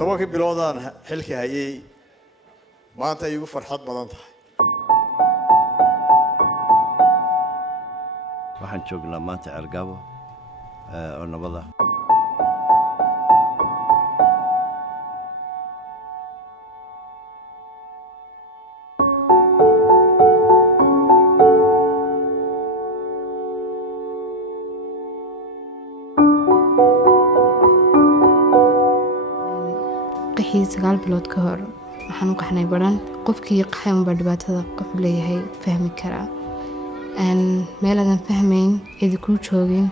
tobankii biloodaan xilka hayay maanta igu farxad badan tahay waxaan joognaa maanta Cergabo oo nabada qixii 9 bilood ka hor waxaan u qaxnay baran qofkii qaxay un baa dhibaatada qof leeyahay fahmi karaa meel aan fahmayn cid ku joogin